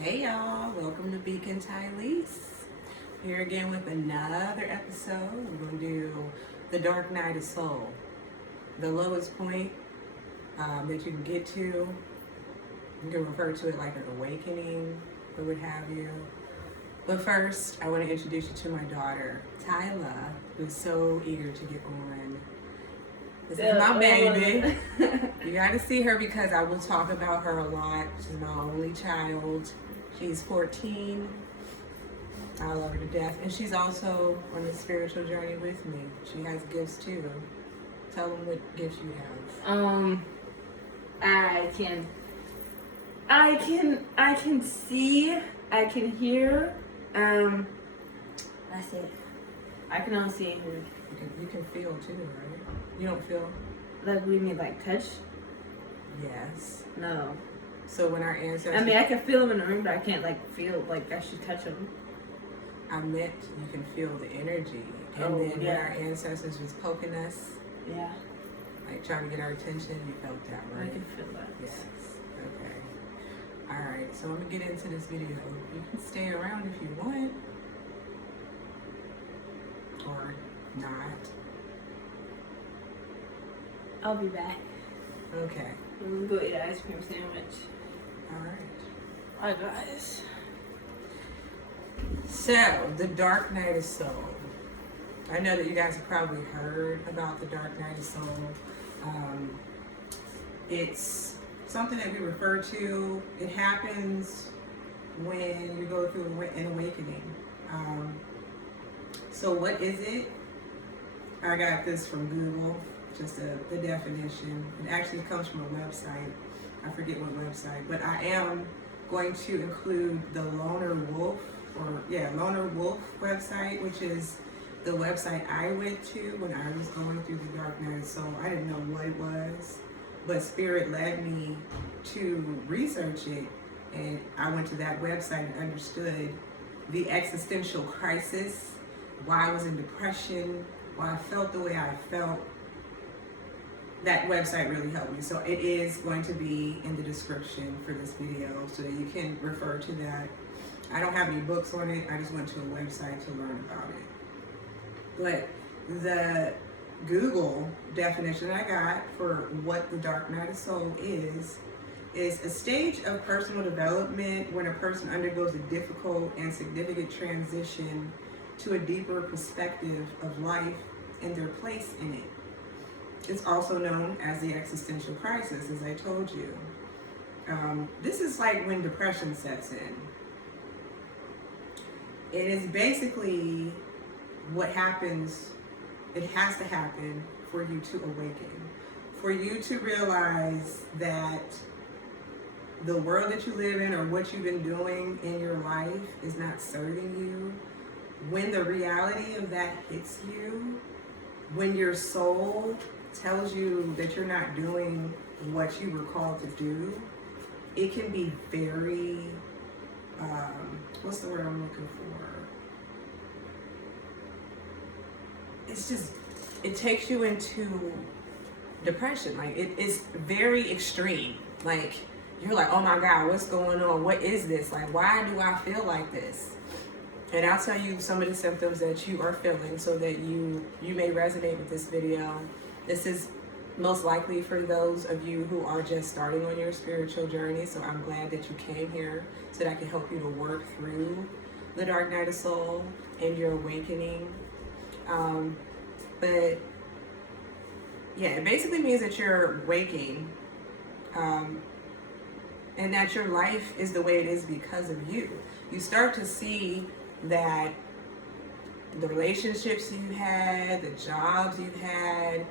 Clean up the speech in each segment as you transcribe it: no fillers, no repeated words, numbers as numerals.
Hey y'all, welcome to Beacon Tylese. Here again with another episode. We're going to do the dark night of soul. The lowest point that you can get to. You can refer to it like an awakening or what have you. But first, I want to introduce you to my daughter, Tyla, who's so eager to get on. This is my baby. You got to see her because I will talk about her a lot. She's my only child. She's 14. I love her to death. And she's also on a spiritual journey with me. She has gifts too. Tell them what gifts you have. I can see, I can hear. Let's see. I can only see and hear. You can feel too, right? You don't feel? Like we mean like touch? Yes. No. So when our ancestors... I mean, I can feel them in the room, but I can't like feel, like actually touch them. I meant you can feel the energy. And then when our ancestors was poking us, like trying to get our attention, you felt that, right? I can feel that. Yes. Okay. All right. So I'm gonna get into this video. You can stay around if you want, or not. I'll be back. Okay. I'm gonna go eat an ice cream sandwich. All right. Hi guys. So the dark night of soul. I know that you guys have probably heard about the dark night of soul. It's something that we refer to. It happens when you go through an awakening. So what is it? I got this from Google, just the definition. It actually comes from a website. I forget what website, but I am going to include the Loner Wolf website, which is the website I went to when I was going through the dark night of soul. I didn't know what it was, but Spirit led me to research it, and I went to that website and understood the existential crisis, why I was in depression, why I felt the way I felt. That website really helped me. So it is going to be in the description for this video so that you can refer to that. I don't have any books on it. I just went to a website to learn about it. But the Google definition that I got for what the dark night of soul is a stage of personal development when a person undergoes a difficult and significant transition to a deeper perspective of life and their place in it. It's also known as the existential crisis, as I told you. This is like when depression sets in. It is basically what happens, it has to happen for you to awaken. For you to realize that the world that you live in or what you've been doing in your life is not serving you. When the reality of that hits you, when your soul tells you that you're not doing what you were called to do, it can be very, what's the word I'm looking for? It's just, it takes you into depression. Like it's very extreme. Like you're like, oh my God, what's going on? What is this? Like, why do I feel like this? And I'll tell you some of the symptoms that you are feeling so that you may resonate with this video. This is most likely for those of you who are just starting on your spiritual journey. So I'm glad that you came here so that I can help you to work through the dark night of soul and your awakening. But yeah, it basically means that you're waking and that your life is the way it is because of you. You start to see that the relationships you had, the jobs you had,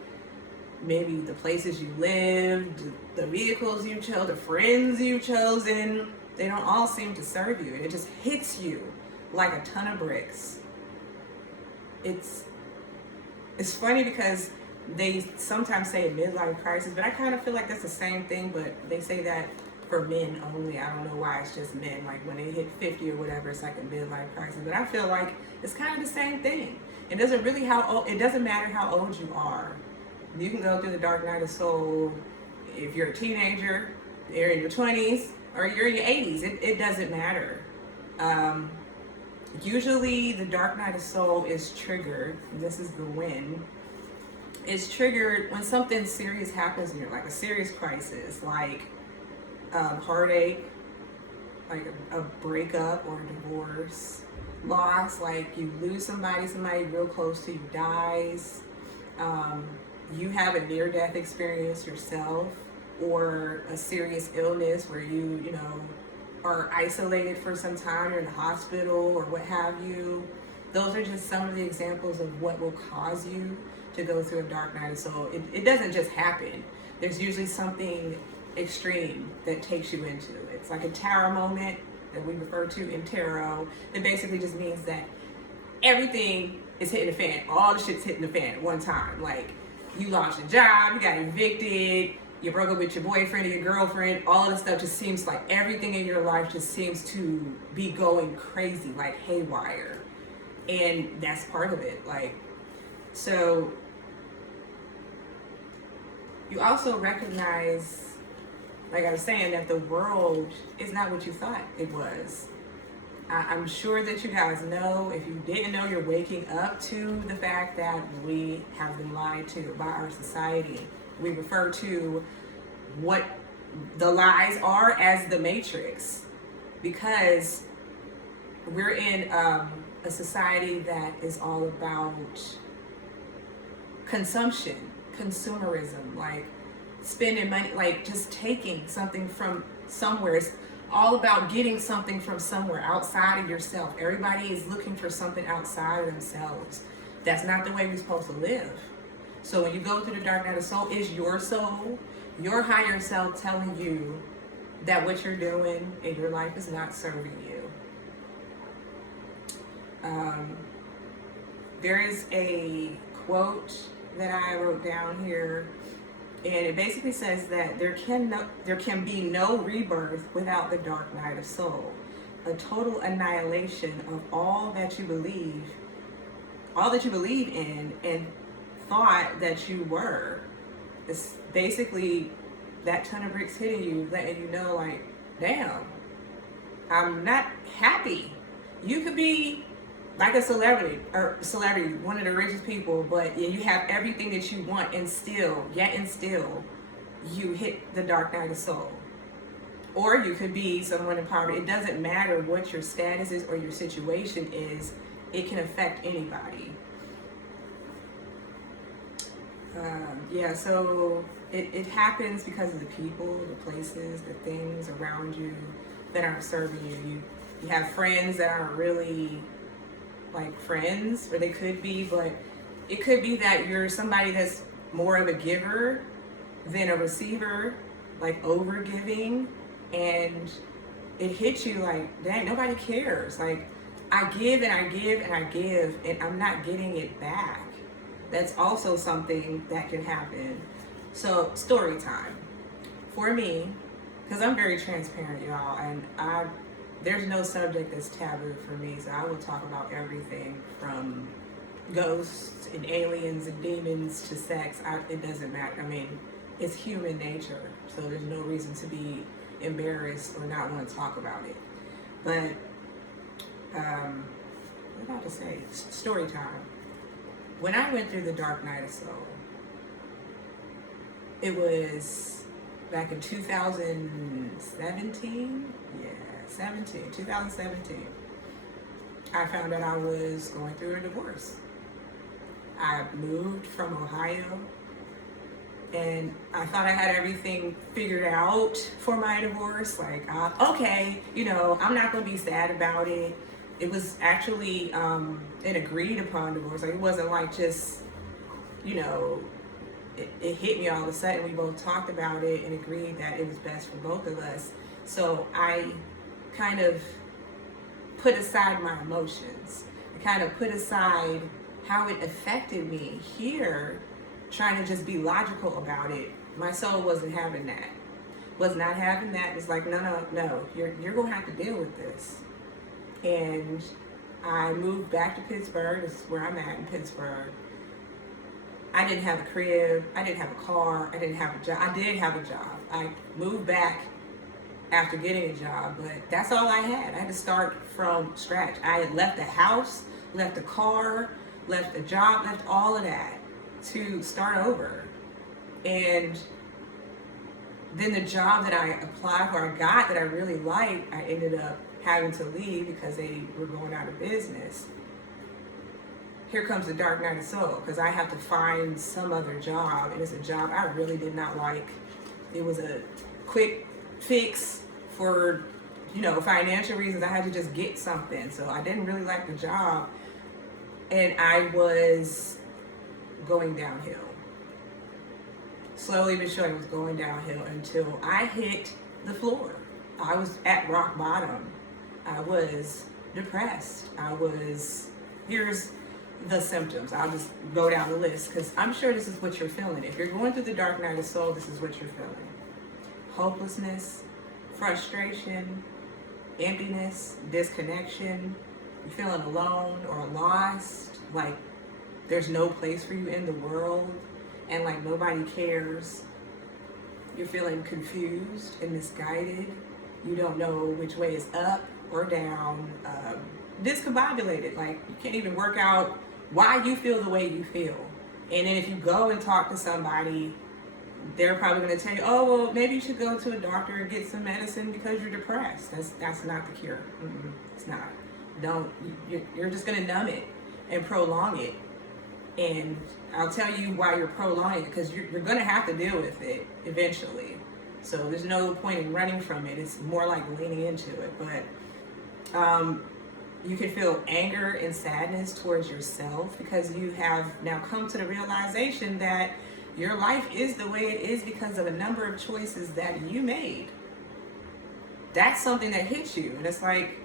maybe the places you lived, the vehicles you chose, the friends you've chosen, they don't all seem to serve you. And it just hits you like a ton of bricks. It's funny because they sometimes say a midlife crisis, but I kind of feel like that's the same thing, but they say that for men only. I don't know why it's just men. Like when they hit 50 or whatever, it's like a midlife crisis. But I feel like it's kind of the same thing. It doesn't matter how old you are. You can go through the dark night of soul if you're a teenager, you're in your 20s, or you're in your 80s. It doesn't matter. Usually the dark night of soul is triggered. This is the win. It's triggered when something serious happens in your life, a serious crisis, like heartache, like a breakup or a divorce, loss, like you lose somebody real close to you dies, you have a near-death experience yourself, or a serious illness where you know, are isolated for some time, you're in the hospital or what have you. Those are just some of the examples of what will cause you to go through a dark night of soul. It doesn't just happen. There's usually something extreme that takes you into it. It's like a tarot moment that we refer to in tarot. It basically just means that everything is hitting the fan. All the shit's hitting the fan at one time. Like, you lost your job, you got evicted, you broke up with your boyfriend or your girlfriend. All of the stuff just seems like everything in your life just seems to be going crazy, like haywire. And that's part of it. Like, so you also recognize, like I was saying, that the world is not what you thought it was. I'm sure that you guys know, if you didn't know, you're waking up to the fact that we have been lied to by our society. We refer to what the lies are as the Matrix, because we're in a society that is all about consumption, consumerism, like spending money, like just taking something from somewhere. It's all about getting something from somewhere outside of yourself. Everybody is looking for something outside of themselves. That's not the way we're supposed to live. So when you go through the dark night of soul, it's your soul, your higher self telling you that what you're doing in your life is not serving you. There is a quote that I wrote down here, and it basically says that there can be no rebirth without the dark night of soul. A total annihilation of all that you believe in and thought that you were. It's basically that ton of bricks hitting you, letting you know, like, damn, I'm not happy. You could be like a celebrity, one of the richest people, but you have everything that you want, and still you hit the dark night of soul. Or you could be someone in poverty. It doesn't matter what your status is or your situation is. It can affect anybody. So it happens because of the people, the places, the things around you that aren't serving you. You have friends that aren't really like friends, or they could be, but it could be that you're somebody that's more of a giver than a receiver, like over giving, and it hits you like, dang, nobody cares. Like, I give and I give and I give, and I'm not getting it back. That's also something that can happen. So, story time. For me, because I'm very transparent, y'all, and there's no subject that's taboo for me, so I will talk about everything from ghosts and aliens and demons to sex. It doesn't matter. I mean, it's human nature, so there's no reason to be embarrassed or not want to talk about it. But, what am I about to say? Story time. When I went through the dark night of soul, it was back in 2017. 2017. I found out I was going through a divorce. I moved from Ohio, and I thought I had everything figured out for my divorce. Like, okay, I'm not going to be sad about it. It was actually an agreed upon divorce. Like, it wasn't like just, it hit me all of a sudden. We both talked about it and agreed that it was best for both of us. So I kind of put aside my emotions. I kind of put aside how it affected me here, trying to just be logical about it. My soul wasn't having that. Was not having that. It's like, no, you're going to have to deal with this. And I moved back to Pittsburgh. This is where I'm at in Pittsburgh. I didn't have a crib. I didn't have a car. I didn't have a job. I did have a job. I moved back after getting a job, but that's all I had. I had to start from scratch. I had left the house, left the car, left the job, left all of that to start over. And then the job that I applied for, I got that I really liked, I ended up having to leave because they were going out of business. Here comes the dark night of soul, because I have to find some other job, and it's a job I really did not like. It was a quick fix for, financial reasons. I had to just get something, so I didn't really like the job, and I was going downhill. Slowly but surely, I was going downhill until I hit the floor. I was at rock bottom. I was depressed. Here's the symptoms. I'll just go down the list because I'm sure this is what you're feeling. If you're going through the dark night of soul, this is what you're feeling. Hopelessness, frustration, emptiness, disconnection. You're feeling alone or lost, like there's no place for you in the world and like nobody cares. You're feeling confused and misguided. You don't know which way is up or down. Discombobulated, like you can't even work out why you feel the way you feel. And then if you go and talk to somebody, they're probably going to tell you, oh, well, maybe you should go to a doctor and get some medicine because you're depressed. That's not the cure. It's not. You're just going to numb it and prolong it. And I'll tell you why you're prolonging it, because you're going to have to deal with it eventually. So there's no point in running from it. It's more like leaning into it. But you can feel anger and sadness towards yourself because you have now come to the realization that your life is the way it is because of a number of choices that you made. That's something that hits you. And it's like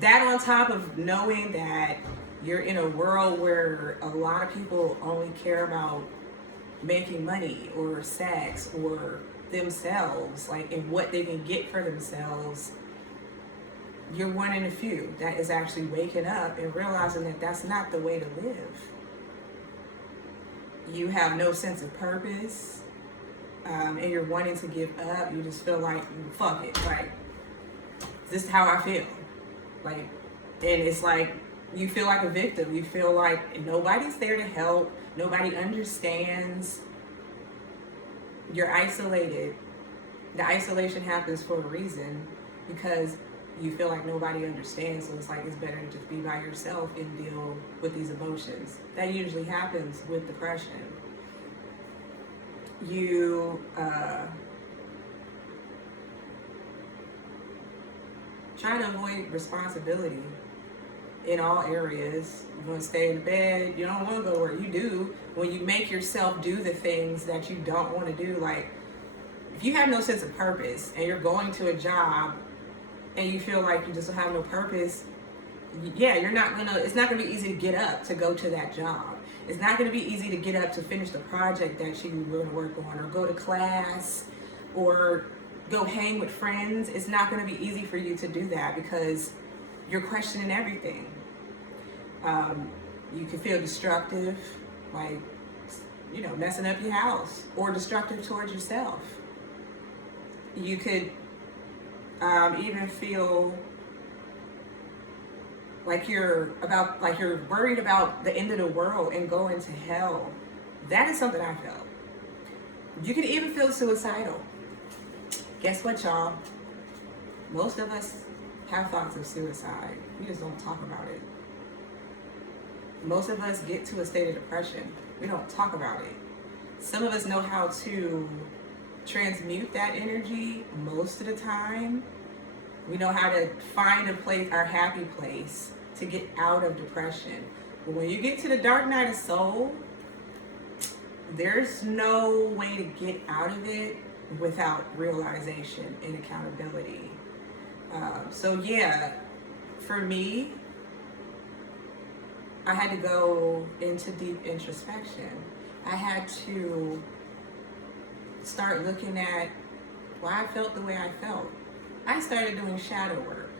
that, on top of knowing that you're in a world where a lot of people only care about making money or sex or themselves, like, and what they can get for themselves. You're one in a few that is actually waking up and realizing that that's not the way to live. You have no sense of purpose, and you're wanting to give up. You just feel like, fuck it, like, this is how I feel. Like, and it's like, you feel like a victim. You feel like nobody's there to help. Nobody understands. You're isolated. The isolation happens for a reason, because you feel like nobody understands. So it's like, it's better to just be by yourself and deal with these emotions. That usually happens with depression. You try to avoid responsibility in all areas. You want to stay in bed. You don't want to go to work. You do. When you make yourself do the things that you don't want to do, like if you have no sense of purpose and you're going to a job and you feel like you just have no purpose, it's not gonna be easy to get up to go to that job. It's not gonna be easy to get up to finish the project that you were gonna work on, or go to class, or go hang with friends. It's not gonna be easy for you to do that because you're questioning everything. You can feel destructive, like, messing up your house, or destructive towards yourself. You could even feel like you're worried about the end of the world and going to hell. That is something I felt. You can even feel suicidal. Guess what, y'all? Most of us have thoughts of suicide. We just don't talk about it. Most of us get to a state of depression. We don't talk about it. Some of us know how to transmute that energy most of the time. We know how to find a place, our happy place, to get out of depression. But when you get to the dark night of soul, there's no way to get out of it without realization and accountability. For me, I had to go into deep introspection. I had to start looking at why I felt the way I felt. I started doing shadow work.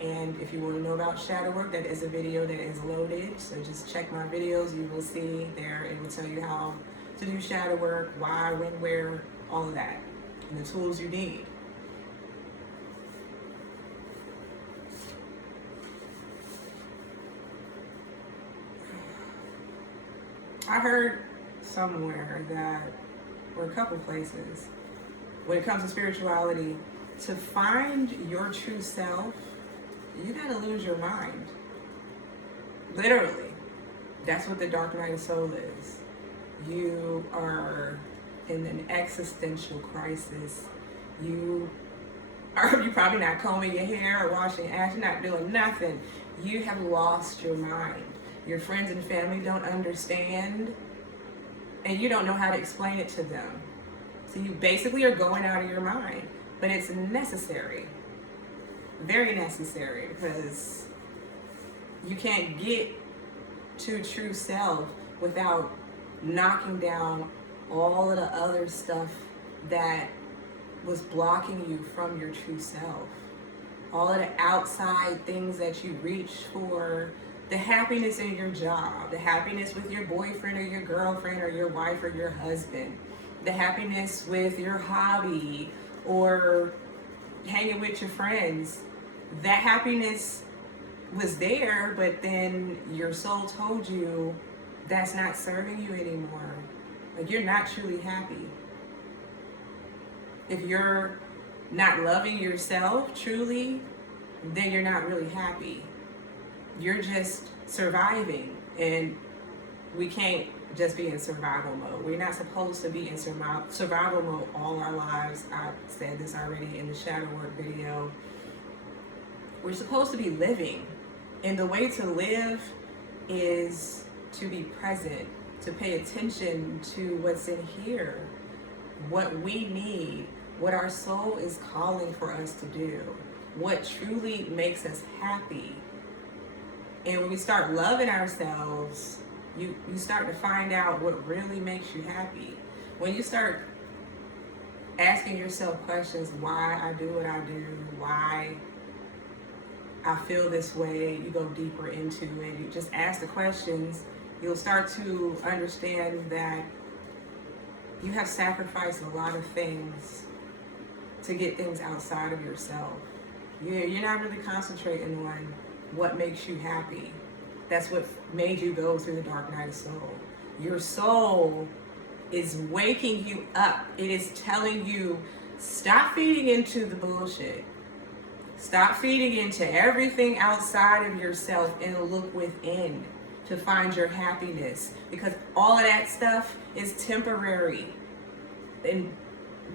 And if you want to know about shadow work, that is a video that is loaded. So just check my videos. You will see there. It will tell you how to do shadow work, why, when, where, all of that, and the tools you need. I heard somewhere that, or a couple places, when it comes to spirituality, to find your true self, you gotta lose your mind. Literally. That's what the dark night of soul is. You are in an existential crisis. You're probably not combing your hair or washing ash, you're not doing nothing. You have lost your mind. Your friends and family don't understand, and you don't know how to explain it to them. So you basically are going out of your mind, but it's necessary, very necessary, because you can't get to true self without knocking down all of the other stuff that was blocking you from your true self. All of the outside things that you reach for, the happiness in your job, the happiness with your boyfriend or your girlfriend or your wife or your husband, the happiness with your hobby or hanging with your friends. That happiness was there, but then your soul told you that's not serving you anymore. Like, you're not truly happy. If you're not loving yourself truly, then you're not really happy. You're just surviving, and we can't just be in survival mode. We're not supposed to be in survival mode all our lives. I said this already in the shadow work video. We're supposed to be living, and the way to live is to be present, to pay attention to what's in here, what we need, what our soul is calling for us to do, what truly makes us happy. And when we start loving ourselves, you start to find out what really makes you happy. When you start asking yourself questions, why I do what I do, why I feel this way, you go deeper into it, you just ask the questions, you'll start to understand that you have sacrificed a lot of things to get things outside of yourself. You're not really concentrating on what makes you happy. That's what made you go through the dark night of soul. Your soul is waking you up. It is telling you, stop feeding into the bullshit. Stop feeding into everything outside of yourself and look within to find your happiness, because all of that stuff is temporary. And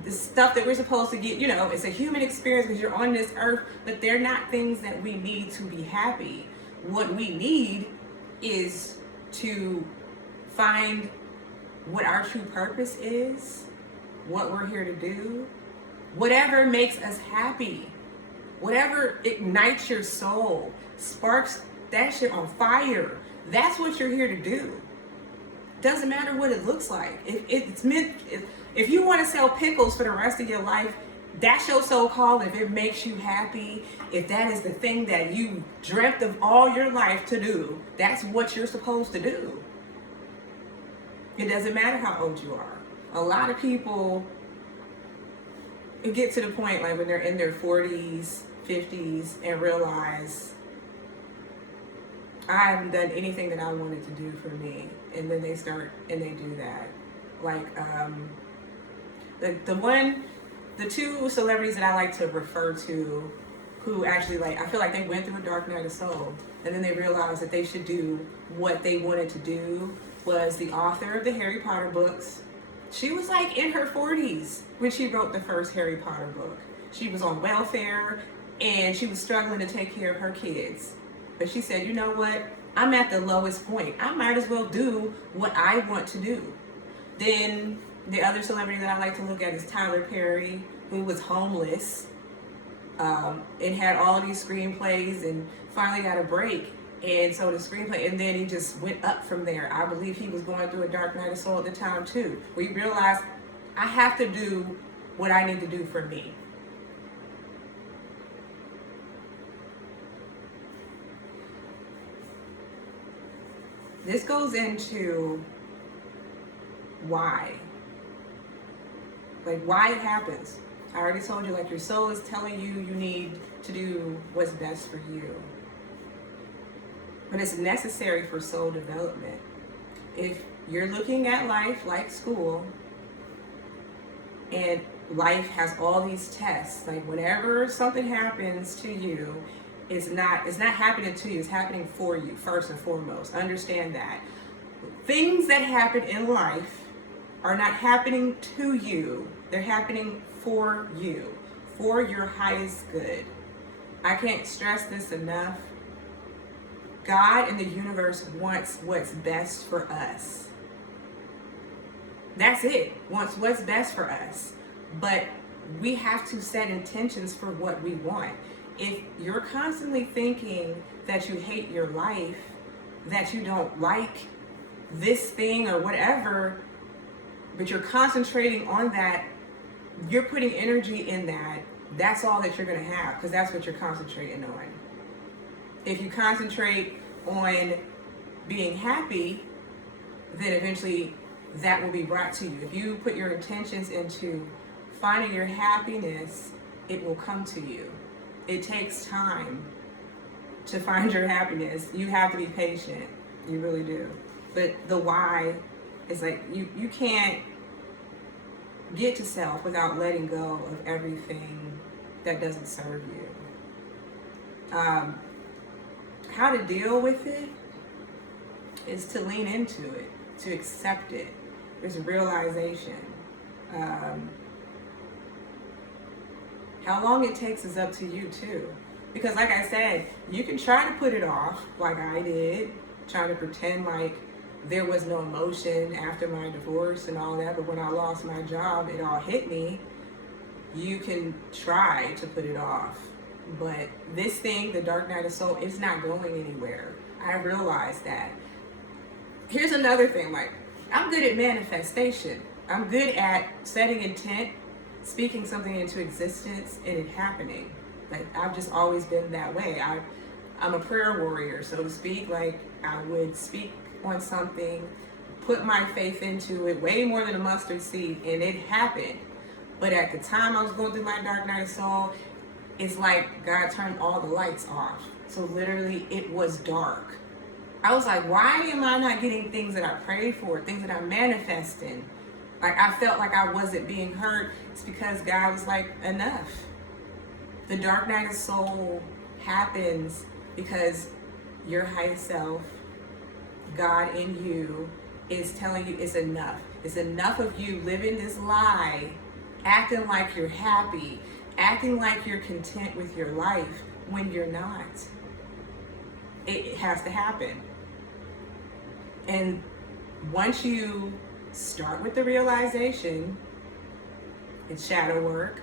the stuff that we're supposed to get, it's a human experience because you're on this earth, but they're not things that we need to be happy. What we need is to find what our true purpose is, what we're here to do, whatever makes us happy, whatever ignites your soul, sparks that shit on fire. That's what you're here to do. Doesn't matter what it looks like. If you want to sell pickles for the rest of your life, that's your soul call. If it makes you happy, if that is the thing that you dreamt of all your life to do, that's what you're supposed to do. It doesn't matter how old you are. A lot of people get to the point like when they're in their 40s, 50s and realize, I haven't done anything that I wanted to do for me. And then they start and they do that. Like, the two celebrities that I like to refer to who actually, I feel like they went through a dark night of soul and then they realized that they should do what they wanted to do, was the author of the Harry Potter books. She was in her 40s when she wrote the first Harry Potter book. She was on welfare and she was struggling to take care of her kids. But she said, you know what? I'm at the lowest point. I might as well do what I want to do. Then the other celebrity that I like to look at is Tyler Perry, who was homeless and had all of these screenplays and finally got a break. And so the screenplay, and then he just went up from there. I believe he was going through a dark night of soul at the time too. We realized, I have to do what I need to do for me. This goes into why. Why it happens. I already told you, your soul is telling you you need to do what's best for you. But it's necessary for soul development. if you're looking at life like school, and life has all these tests, like whenever something happens to you, it's not happening to you, it's happening for you first and foremost. Understand that. Things that happen in life are not happening to you, they're happening for you, for your highest good. I can't stress this enough. God and the universe wants what's best for us. That's it. Wants what's best for us. But we have to set intentions for what we want. If you're constantly thinking that you hate your life, that you don't like this thing or whatever, but you're concentrating on that, you're putting energy in that, that's all that you're going to have, because that's what you're concentrating on. If you concentrate on being happy, then eventually that will be brought to you. If you put your intentions into finding your happiness, it will come to you. It takes time to find your happiness. You have to be patient. You really do. But the why is like, you can't get to self without letting go of everything that doesn't serve you. How to deal with it is to lean into it, to accept it. There's a realization. How long it takes is up to you too. Because like I said, you can try to put it off like I did, trying to pretend like there was no emotion after my divorce and all that, but when I lost my job, it all hit me. You can try to put it off, but this thing, the dark night of soul, it's not going anywhere. I realized that. Here's another thing, like, I'm good at manifestation. I'm good at setting intent, speaking something into existence, and it happening. Like, I've just always been that way. I'm a prayer warrior, so to speak. Like, I would speak on something, put my faith into it, way more than a mustard seed, and it happened. But at the time I was going through my dark night of soul, it's like God turned all the lights off. So literally, it was dark. I was like, why am I not getting things that I prayed for, things that I'm manifesting? Like, I felt like I wasn't being heard. It's because God was like, enough. The dark night of soul happens because your highest self, God in you, is telling you it's enough. It's enough of you living this lie, acting like you're happy, acting like you're content with your life when you're not. It has to happen. And once you start with the realization, it's shadow work,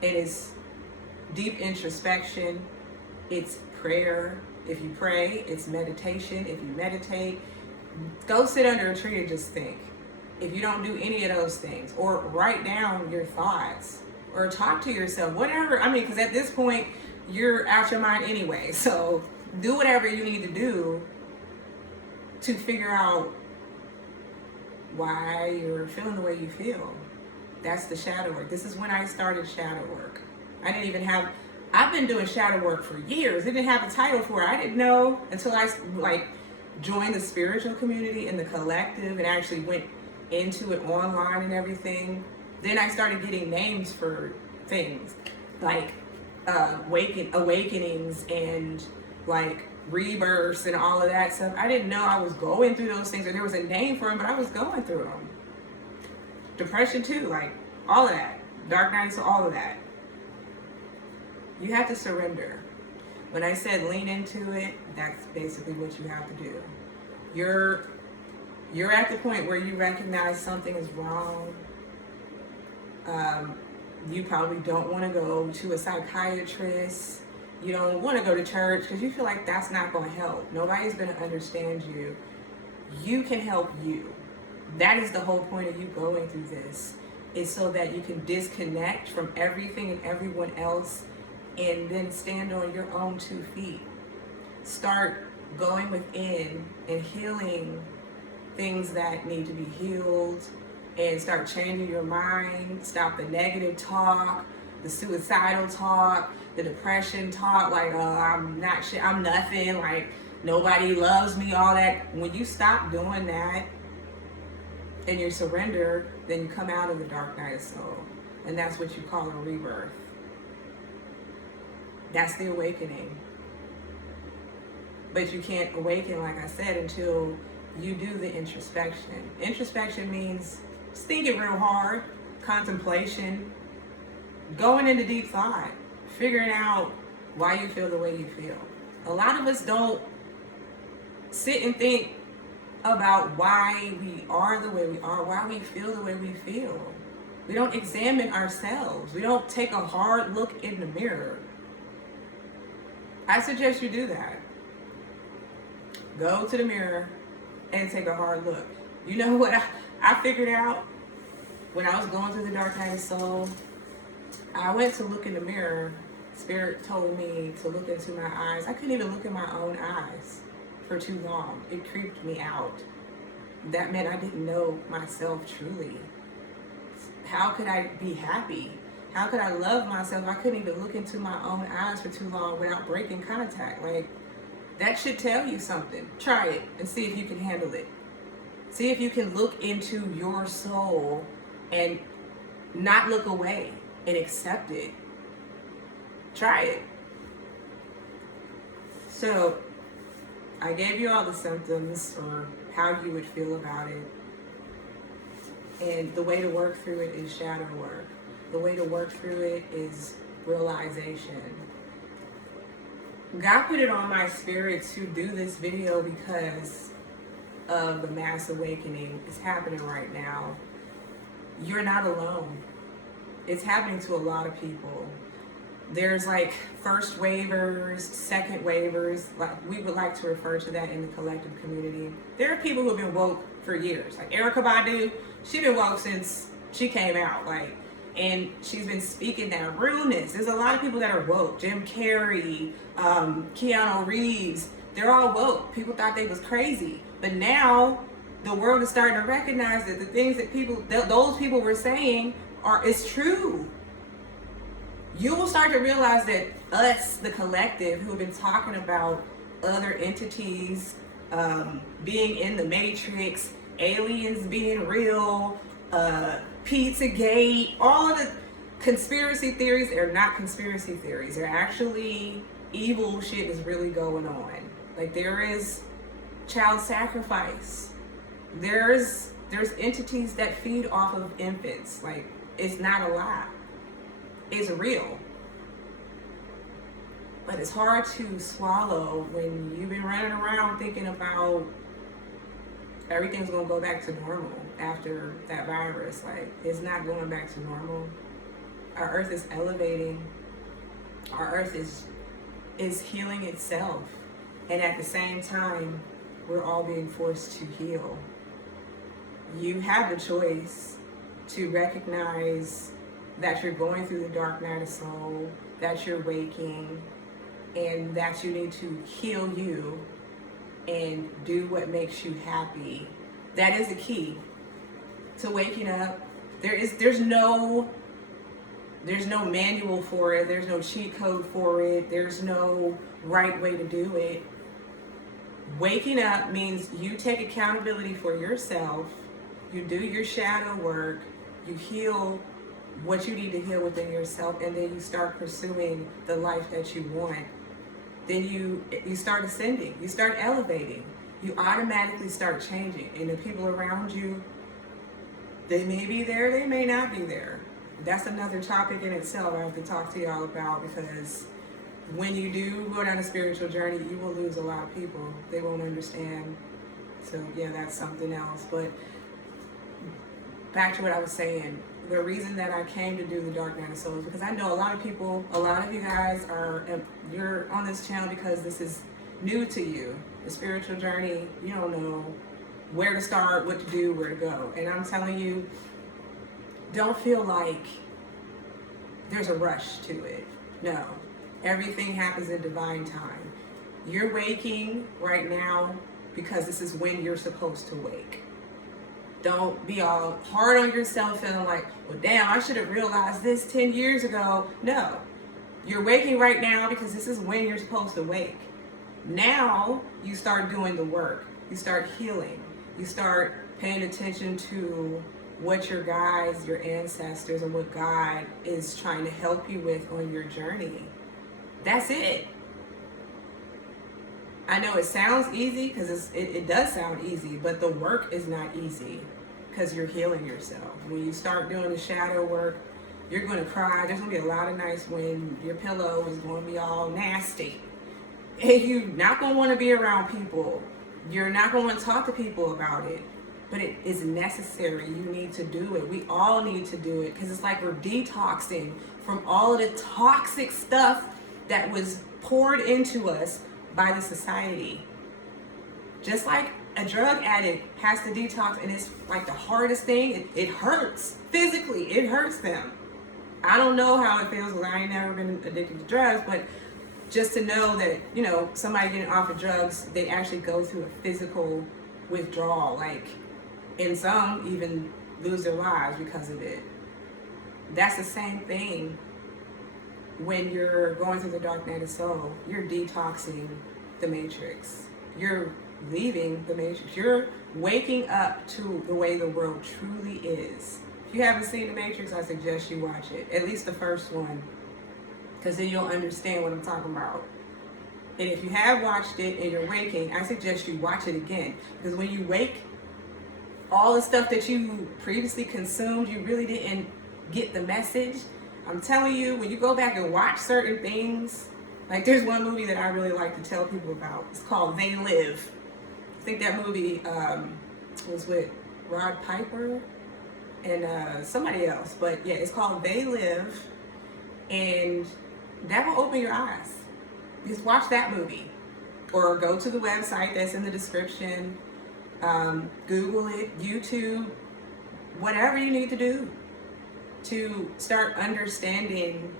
it is deep introspection, it's prayer. If you pray, it's meditation. If you meditate, go sit under a tree and just think. If you don't do any of those things, or write down your thoughts, or talk to yourself, whatever. I mean, because at this point, you're out your mind anyway. So do whatever you need to do to figure out why you're feeling the way you feel. That's the shadow work. This is when I started shadow work. I've been doing shadow work for years. I didn't have a title for it. I didn't know until I joined the spiritual community and the collective and actually went into it online and everything. Then I started getting names for things like awakenings and like rebirths and all of that stuff. I didn't know I was going through those things, or there was a name for them, but I was going through them. Depression too, like all of that. Dark nights, all of that. You have to surrender. When I said lean into it, that's basically what you have to do. You're at the point where you recognize something is wrong. You probably don't want to go to a psychiatrist. You don't want to go to church because you feel like that's not going to help. Nobody's going to understand you. You can help you. That is the whole point of you going through this, is so that you can disconnect from everything and everyone else and then stand on your own 2 feet. Start going within and healing things that need to be healed, and start changing your mind. Stop the negative talk, the suicidal talk, the depression talk, like, I'm not shit, I'm nothing, like, nobody loves me, all that. When you stop doing that and you surrender, then you come out of the dark night of soul. And that's what you call a rebirth. That's the awakening. But you can't awaken, like I said, until you do the introspection. Introspection means just thinking real hard, contemplation, going into deep thought, figuring out why you feel the way you feel. A lot of us don't sit and think about why we are the way we are, why we feel the way we feel. We don't examine ourselves. We don't take a hard look in the mirror. I suggest you do that. Go to the mirror and take a hard look. You know what I figured out when I was going through the dark night of soul? I went to look in the mirror. Spirit told me to look into my eyes. I couldn't even look in my own eyes for too long. It creeped me out. That meant I didn't know myself truly. How could I be happy? How could I love myself? I couldn't even look into my own eyes for too long without breaking contact. Like, that should tell you something. Try it and see if you can handle it. See if you can look into your soul and not look away and accept it. Try it. So, I gave you all the symptoms or how you would feel about it. And the way to work through it is shadow work. The way to work through it is realization. God put it on my spirit to do this video because of the mass awakening. It's happening right now. You're not alone. It's happening to a lot of people. There's like first waivers, second waivers, like we would like to refer to that in the collective community. There are people who have been woke for years. Like Erykah Badu, she's been woke since she came out. And she's been speaking that realness. There's a lot of people that are woke. Jim Carrey, Keanu Reeves, they're all woke. People thought they was crazy. But now the world is starting to recognize that the things that those people were saying is true. You will start to realize that us, the collective, who have been talking about other entities being in the Matrix, aliens being real, Pizzagate, all of the conspiracy theories are not conspiracy theories. They're actually evil shit is really going on. Like there is child sacrifice. There's entities that feed off of infants. Like it's not a lie. It's real. But it's hard to swallow when you've been running around thinking about everything's gonna go back to normal after that virus. Like, it's not going back to normal. Our earth is elevating. Our earth is healing itself. And at the same time, we're all being forced to heal. You have the choice to recognize that you're going through the dark night of soul, that you're waking, and that you need to heal you and do what makes you happy. That is the key to waking up. There's no manual for it. There's no cheat code for it. There's no right way to do it. Waking up means you take accountability for yourself. You do your shadow work. You heal what you need to heal within yourself, and then you start pursuing the life that you want. Then you start ascending. You start elevating. You automatically start changing. And the people around you, they may be there, they may not be there. That's another topic in itself I have to talk to y'all about, because when you do go down a spiritual journey, you will lose a lot of people. They won't understand. So yeah, that's something else. But back to what I was saying. The reason that I came to do the Dark Night of Soul is because I know a lot of people, a lot of you guys you're on this channel because this is new to you. The spiritual journey, you don't know where to start, what to do, where to go. And I'm telling you, don't feel like there's a rush to it. No, everything happens in divine time. You're waking right now because this is when you're supposed to wake. Don't be all hard on yourself feeling like, well, damn, I should have realized this 10 years ago. No, you're waking right now because this is when you're supposed to wake. Now you start doing the work. You start healing. You start paying attention to what your guides, your ancestors, and what God is trying to help you with on your journey. That's it. I know it sounds easy because it does sound easy, but the work is not easy because you're healing yourself. When you start doing the shadow work, you're going to cry. There's going to be a lot of nights when your pillow is going to be all nasty. And you're not going to want to be around people. You're not going to want to talk to people about it. But it is necessary. You need to do it. We all need to do it because it's like we're detoxing from all of the toxic stuff that was poured into us by the society. Just like a drug addict has to detox, and it's like the hardest thing. It hurts physically. It hurts them. I don't know how it feels because I ain't never been addicted to drugs, but just to know that, you know, somebody getting off of drugs, they actually go through a physical withdrawal, like, and some even lose their lives because of it. That's the same thing when you're going through the dark night of soul. You're detoxing the matrix. You're leaving the matrix. You're waking up to the way the world truly is. If you haven't seen the Matrix, I suggest you watch it. At least the first one. Because then you'll understand what I'm talking about. And if you have watched it and you're waking, I suggest you watch it again. Because when you wake, all the stuff that you previously consumed, you really didn't get the message. I'm telling you, when you go back and watch certain things, like there's one movie that I really like to tell people about. It's called They Live. I think that movie was with Rod Piper and somebody else. But yeah, it's called They Live. And that will open your eyes. Just watch that movie. Or go to the website that's in the description. Google it, YouTube, whatever you need to do to start understanding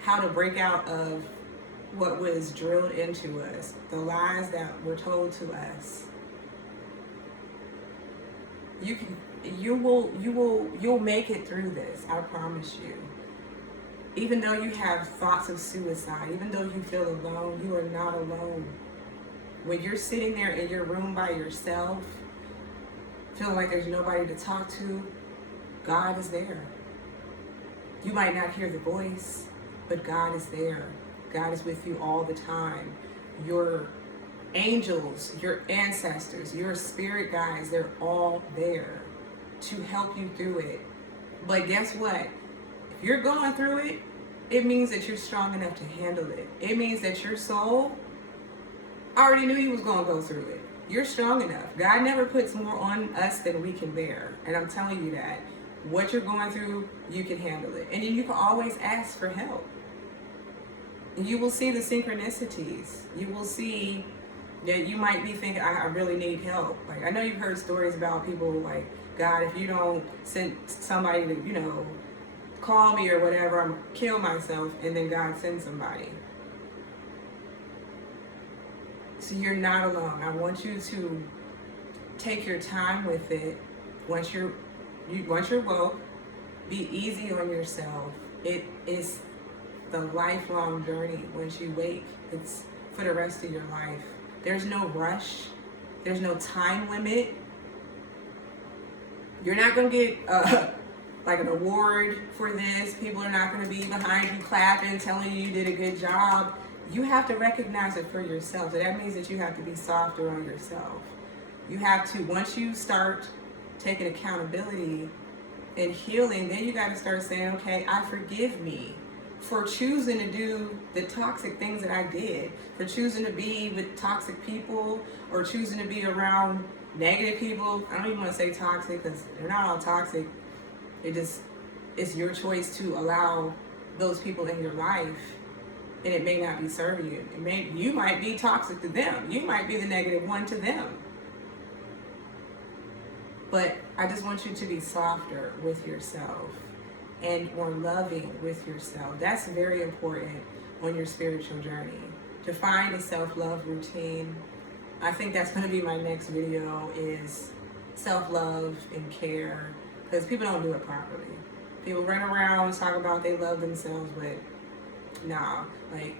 how to break out of what was drilled into us, the lies that were told to us. You'll make it through this, I promise you. Even though you have thoughts of suicide, even though you feel alone, you are not alone. When you're sitting there in your room by yourself, feeling like there's nobody to talk to, God is there. You might not hear the voice, but God is there. God is with you all the time. Your angels, your ancestors, your spirit guides, they're all there to help you through it. But guess what? If you're going through it, it means that you're strong enough to handle it. It means that your soul already knew you was going to go through it. You're strong enough. God never puts more on us than we can bear. And I'm telling you that. What you're going through, you can handle it. And then you can always ask for help. You will see the synchronicities. You will see that you might be thinking, I really need help. Like, I know you've heard stories about people like, God, if you don't send somebody to, call me or whatever, I'm gonna kill myself. And then God sends somebody. So you're not alone. I want you to take your time with it. Once you're woke, be easy on yourself. It is the lifelong journey. Once you wake, it's for the rest of your life. There's no rush. There's no time limit. You're not going to get like an award for this. People are not going to be behind you clapping, telling you you did a good job. You have to recognize it for yourself. So that means that you have to be softer on yourself. You have to, once you start taking accountability and healing, then you got to start saying, okay, I forgive me for choosing to do the toxic things that I did, for choosing to be with toxic people or choosing to be around negative people. I don't even want to say toxic because they're not all toxic. It's your choice to allow those people in your life, and it may not be serving you. You might be toxic to them. You might be the negative one to them. But I just want you to be softer with yourself and more loving with yourself. That's very important on your spiritual journey. To find a self-love routine. I think that's going to be my next video, is self-love and care. Because people don't do it properly. People run around and talk about they love themselves, but nah. Like,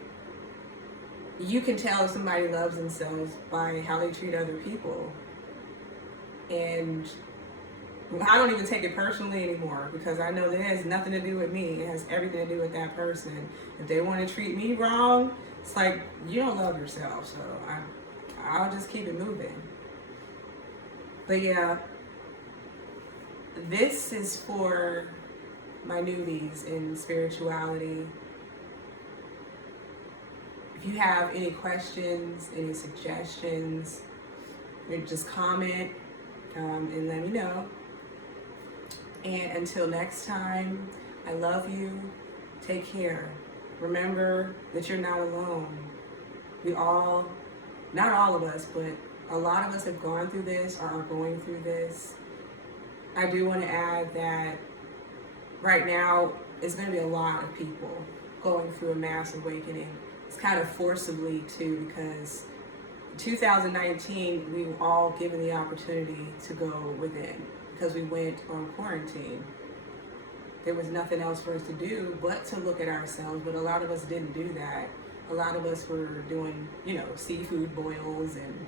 you can tell if somebody loves themselves by how they treat other people. And I don't even take it personally anymore, because I know that it has nothing to do with me. It has everything to do with that person. If they want to treat me wrong, it's like, you don't love yourself. So I'll just keep it moving. But yeah, this is for my newbies in spirituality. If you have any questions, any suggestions, just comment and let me know. And until next time, I love you. Take care. Remember that you're not alone. We all, not all of us, but a lot of us have gone through this or are going through this. I do want to add that right now, it's going to be a lot of people going through a mass awakening. It's kind of forcibly too, because 2019, we were all given the opportunity to go within, because we went on quarantine. There was nothing else for us to do but to look at ourselves, but a lot of us didn't do that. A lot of us were doing, seafood boils and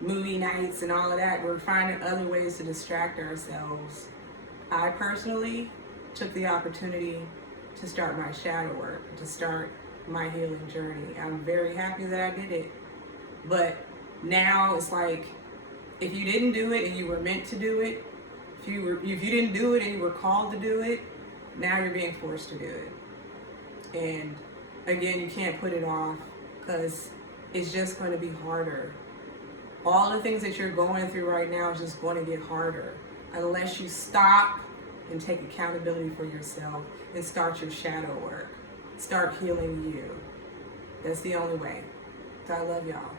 movie nights and all of that. We're finding other ways to distract ourselves. I personally took the opportunity to start my shadow work, to start my healing journey. I'm very happy that I did it. But now it's like, if you didn't do it and you were meant to do it, if you didn't do it and you were called to do it, now you're being forced to do it. And again, you can't put it off, because it's just going to be harder. All the things that you're going through right now is just going to get harder unless you stop and take accountability for yourself and start your shadow work. Start healing you. That's the only way. So I love y'all.